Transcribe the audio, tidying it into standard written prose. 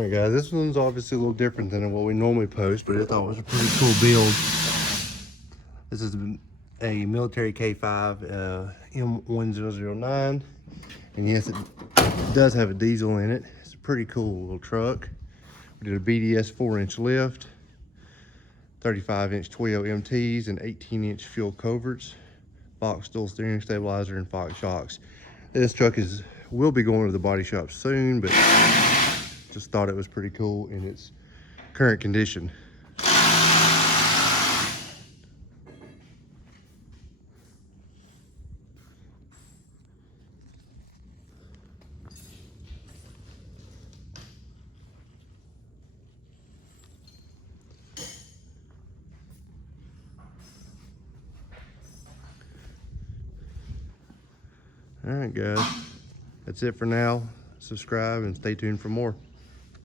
All right, guys, this one's obviously a little different than what we normally post, but I thought it was a pretty cool build. This is a military K5 M1009, and yes, it does have a diesel in it. It's a pretty cool little truck. We did a BDS 4-inch lift, 35-inch 12 MTs, and 18-inch fuel coverts, Fox dual steering stabilizer, and Fox shocks. This truck will be going to the body shop soon, but just thought it was pretty cool in its current condition. All right, guys, that's it for now. Subscribe and stay tuned for more.